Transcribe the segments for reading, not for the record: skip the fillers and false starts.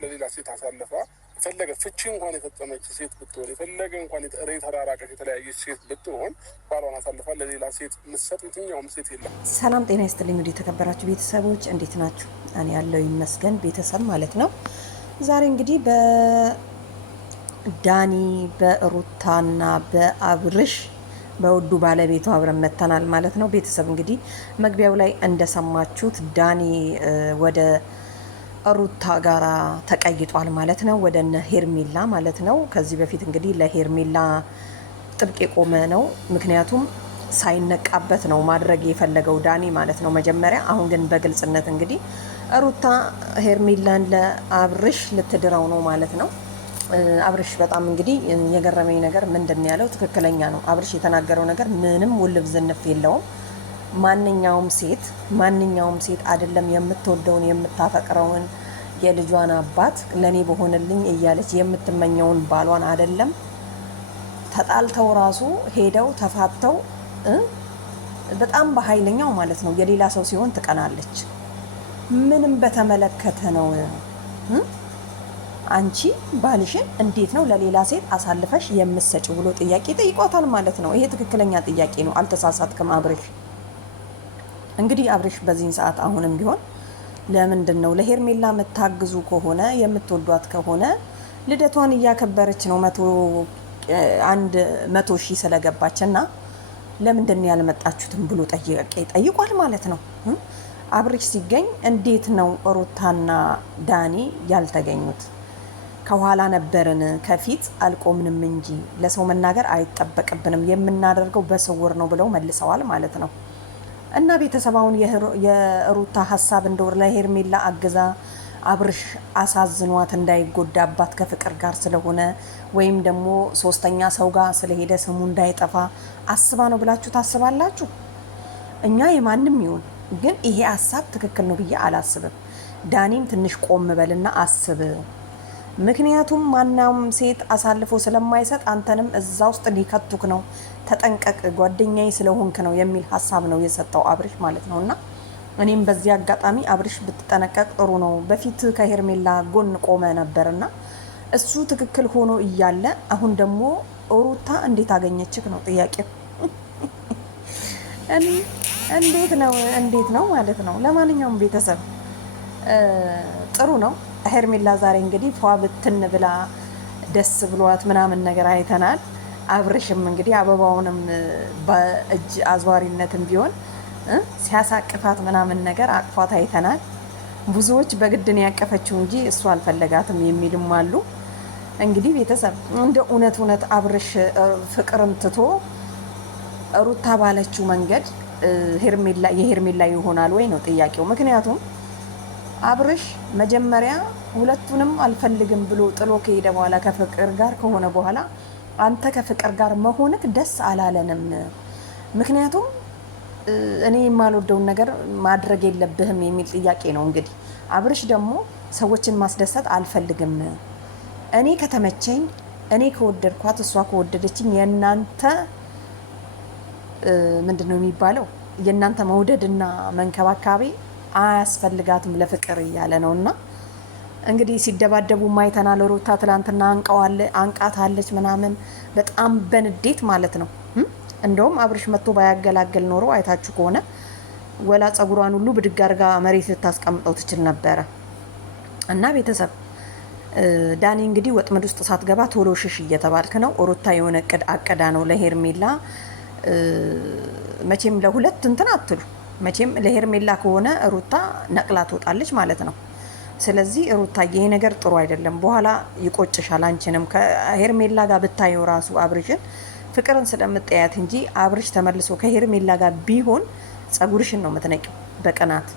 ለሌላ ሴት አሳልፋ የፈለገ ፍቺ እንኳን የፈጸመች ሴት ብትሆን የፈለገ እንኳን የተራራቀች የተለያየች ሴት ብትሆን ባሏን አሳልፋ ለሌላ ሴት ምሰጥ የትኛውም ሴት የለም። ሰላም ጤና ይስጥልኝ። እንግዲህ የተከበራችሁ ቤተሰቦች እንዴት ናችሁ? እኔ ያለው ይመስገን ቤተሰብ ማለት ነው። ዛሬ እንግዲህ በዳኒ በሩታና በአብርሽ በውዱ ባለቤቱ አብረን መተናል ማለት ነው። ቤተሰብ እንግዲህ መግቢያው ላይ እንደሰማችሁት ዳኒ ወደ ሩታ ጋራ ተቀይጧል ማለት ነው። ወደ እነ ሄርሜላ ማለት ነው። ከዚህ በፊት እንግዲህ ለሄርሜላ ጥብቅ የቆመ ነው። ምክንያቱም ሳይነቃበት ነው ማድረግ የፈለገው ዳኒ ማለት ነው መጀመሪያ። አሁን ግን በግልጽነት እንግዲህ ሩታ ሄርሜላን ለአብርሽ ልትድረው ነው ማለት ነው። አብርሽ በጣም እንግዲህ የገረመኝ ነገር ምንድን ያለው ትክክለኛ ነው። አብርሽ የተናገረው ነገር ምንም ውልብ ዝንፍ የለውም። ማንኛውም ሴት አይደለም የምትወደውን የምታፈቅረውን የልጇን አባት ለኔ በሆነልኝ እያለች የምትመኘውን ባሏን አይደለም ተጣልተው ራሱ ሄደው ተፋተው በጣም በኃይለኛው ማለት ነው የሌላ ሰው ሲሆን ትቀናለች። ምንም በተመለከተ ነው። አንቺ ባልሽን እንዴት ነው ለሌላ ሴት አሳልፈሽ የምትሰጪው ብሎ ጥያቄ ጠይቋታል ማለት ነው። ይሄ ትክክለኛ ጥያቄ ነው። አልተሳሳትክም አብርሽ። እንግዲህ አብርሽ በዚህን ሰዓት አሁንም ቢሆን ለምንድን ነው ለሄርሜላ የምታግዙ ከሆነ የምትወዷት ከሆነ ልደቷን እያከበረች ነው 100,000 ስለገባች እና ለምንድን ነው ያልመጣችሁትም ብሎ ጠይቋል ማለት ነው። አብርሽ ሲገኝ እንዴት ነው ሩታና ዳኒ ያልተገኙት? ከኋላ ነበርን ከፊት አልቆምንም እንጂ ለሰው መናገር አይጠበቅብንም፣ የምናደርገው በስውር ነው ብለው መልሰዋል ማለት ነው። እና ቤተሰባውን የሩታ ሀሳብ እንደወር ለሄርሜላ አግዛ አብርሽ አሳዝኗት እንዳይጎዳባት ከፍቅር ጋር ስለሆነ ወይም ደግሞ ሶስተኛ ሰው ጋር ስለሄደ ስሙ እንዳይጠፋ አስባ ነው ብላችሁ ታስባላችሁ? እኛ የማንም ይሁን ግን ይሄ ሀሳብ ትክክል ነው ብዬ አላስብም። ዳኒም ትንሽ ቆም በልና አስብ። ምክንያቱም ማናም ሴት አሳልፎ ስለማይሰጥ አንተንም እዛ ውስጥ ሊከቱክ ነው። ተጠንቀቅ፣ ጓደኛዬ ስለሆንክ ነው የሚል ሀሳብ ነው የሰጠው አብርሽ ማለት ነው። እና እኔም በዚህ አጋጣሚ አብርሽ ብትጠነቀቅ ጥሩ ነው። በፊት ከሄርሜላ ጎን ቆመ ነበርና እሱ ትክክል ሆኖ እያለ አሁን ደግሞ ሩታ እንዴት አገኘችክ ነው ጥያቄው። እንዴት ነው ማለት ነው። ለማንኛውም ቤተሰብ ጥሩ ነው። ሄርሜላ ዛሬ እንግዲህ ፏ ብትን ብላ ደስ ብሏት ምናምን ነገር አይተናል። አብርሽም እንግዲህ አበባውንም በእጅ አዝዋሪነትም ቢሆን ሲያሳቅፋት ምናምን ነገር አቅፏት አይተናል። ብዙዎች በግድን ያቀፈችው እንጂ እሱ አልፈለጋትም የሚልም አሉ። እንግዲህ ቤተሰብ እንደ እውነት አብርሽ ፍቅርን ትቶ ሩታ ባለችው መንገድ የሄርሜላ ይሆናል ወይ ነው ጥያቄው። ምክንያቱም አብርሽ መጀመሪያ ሁለቱንም አልፈልግም ብሎ ጥሎ ከሄደ በኋላ ከፍቅር ጋር ከሆነ በኋላ አንተ ከፍቅር ጋር መሆንክ ደስ አላለንም። ምክንያቱም እኔ የማልወደውን ነገር ማድረግ የለብህም የሚል ጥያቄ ነው። እንግዲህ አብርሽ ደግሞ ሰዎችን ማስደሰት አልፈልግም፣ እኔ ከተመቸኝ፣ እኔ ከወደድኳት፣ እሷ ከወደደችኝ የእናንተ ምንድን ነው የሚባለው የእናንተ መውደድና መንከባካቤ አያስፈልጋትም ለፍቅር እያለ ነው። እና እንግዲህ ሲደባደቡ ማይተናል። ሩታ ትላንትና አንቃታለች ምናምን በጣም በንዴት ማለት ነው። እንደውም አብርሽ መጥቶ ባያገላገል ኖሮ አይታችሁ ከሆነ ወላ ጸጉሯን ሁሉ ብድግ አድርጋ መሬት ልታስቀምጠው ትችል ነበረ። እና ቤተሰብ ዳኒ እንግዲህ ወጥመድ ውስጥ ሳትገባ ቶሎ ሽሽ እየተባልክ ነው። ሩታ የሆነ እቅድ አቀዳ ነው ለሄርሜላ። መቼም ለሁለት እንትን አትሉ። መቼም ለሄርሜላ ከሆነ ሩታ ነቅላ ትወጣለች ማለት ነው። ስለዚህ ሩታ ይሄ ነገር ጥሩ አይደለም፣ በኋላ ይቆጭሻል። አንቺንም ከሄርሜላ ጋር ብታየው ራሱ አብርሽን ፍቅርን ስለምጠያት እንጂ አብርሽ ተመልሶ ከሄርሜላ ጋር ቢሆን ጸጉርሽን ነው የምትነቂው በቅናት።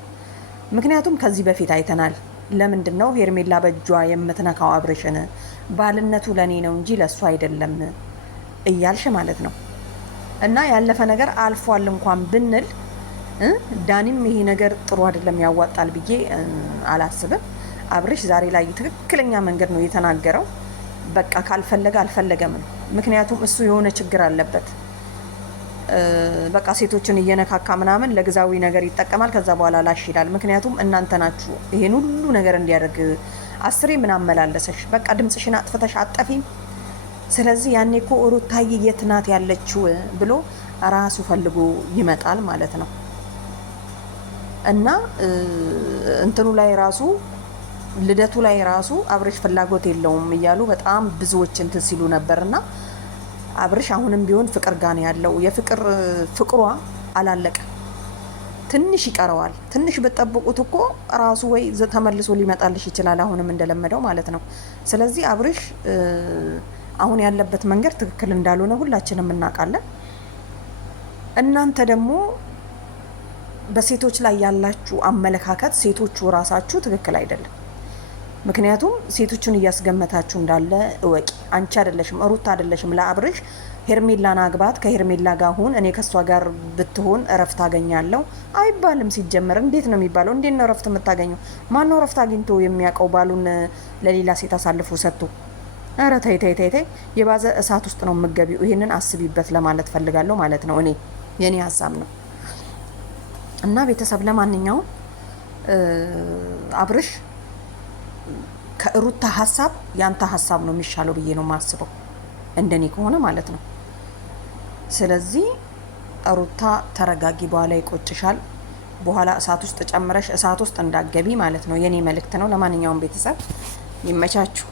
ምክንያቱም ከዚህ በፊት አይተናል። ለምንድን ነው ሄርሜላ በእጇ የምትነካው አብርሽን? ባልነቱ ለኔ ነው እንጂ ለሱ አይደለም እያልሽ ማለት ነው። እና ያለፈ ነገር አልፏል እንኳን ብንል ዳኒም ይሄ ነገር ጥሩ አይደለም ያዋጣል ብዬ አላስብም። አብርሽ ዛሬ ላይ ትክክለኛ መንገድ ነው የተናገረው። በቃ ካልፈለገ አልፈለገም ነው። ምክንያቱም እሱ የሆነ ችግር አለበት። በቃ ሴቶችን እየነካካ ምናምን ለግዛዊ ነገር ይጠቀማል። ከዛ በኋላ ላሽ ይላል። ምክንያቱም እናንተ ናችሁ ይሄን ሁሉ ነገር እንዲያደርግ 10 ምን አመላለሰሽ? በቃ ድምጽሽን አጥፍተሽ አጠፊም። ስለዚህ ያኔ እኮ ሩታዬ የት ናት ያለችው ብሎ ራሱ ፈልጎ ይመጣል ማለት ነው። እና እንትኑ ላይ ራሱ ልደቱ ላይ ራሱ አብርሽ ፍላጎት የለውም እያሉ በጣም ብዙዎች እንትን ሲሉ ነበርና አብርሽ አሁንም ቢሆን ፍቅር ጋር ነው ያለው። ፍቅሯ አላለቀ፣ ትንሽ ይቀረዋል። ትንሽ በጠብቁት እኮ ራሱ ወይ ተመልሶ ሊመጣልሽ ይችላል፣ አሁንም እንደለመደው ማለት ነው። ስለዚህ አብርሽ አሁን ያለበት መንገድ ትክክል እንዳልሆነ ሁላችንም እናውቃለን። እናንተ ደግሞ በሴቶች ላይ ያላችሁ አመለካከት ሴቶቹ ራሳችሁ ትክክል አይደለም። ምክንያቱም ሴቶቹን እያስገመታችሁ እንዳለ እወቂ። አንቺ አይደለሽም ሩታ አይደለሽም ለአብርሽ ሄርሜላን አግባት፣ ከሄርሜላ ጋር ሁን፣ እኔ ከሷ ጋር ብትሆን እረፍት አገኛለሁ አይባልም። ሲጀመር እንዴት ነው የሚባለው? እንዴት ነው እረፍት የምታገኘው? ማነው እረፍት አግኝቶ የሚያውቀው ባሉን ለሌላ ሴት አሳልፎ ሰጥቶ? ኧረ ተይ ተይ ተይ ተይ፣ የባዘ እሳት ውስጥ ነው የምትገቢው። ይሄንን አስቢበት ለማለት ፈልጋለሁ ማለት ነው። የኔ ሀሳብ ነው። እና ቤተሰብ ለማንኛውም አብርሽ ከሩታ ሀሳብ ያንተ ሀሳብ ነው የሚሻለው ብዬ ነው የማስበው፣ እንደኔ ከሆነ ማለት ነው። ስለዚህ ሩታ ተረጋጊ፣ በኋላ ይቆጭሻል። በኋላ እሳት ውስጥ ጨምረሽ እሳት ውስጥ እንዳገቢ ማለት ነው። የኔ መልእክት ነው። ለማንኛውም ቤተሰብ ይመቻችሁ።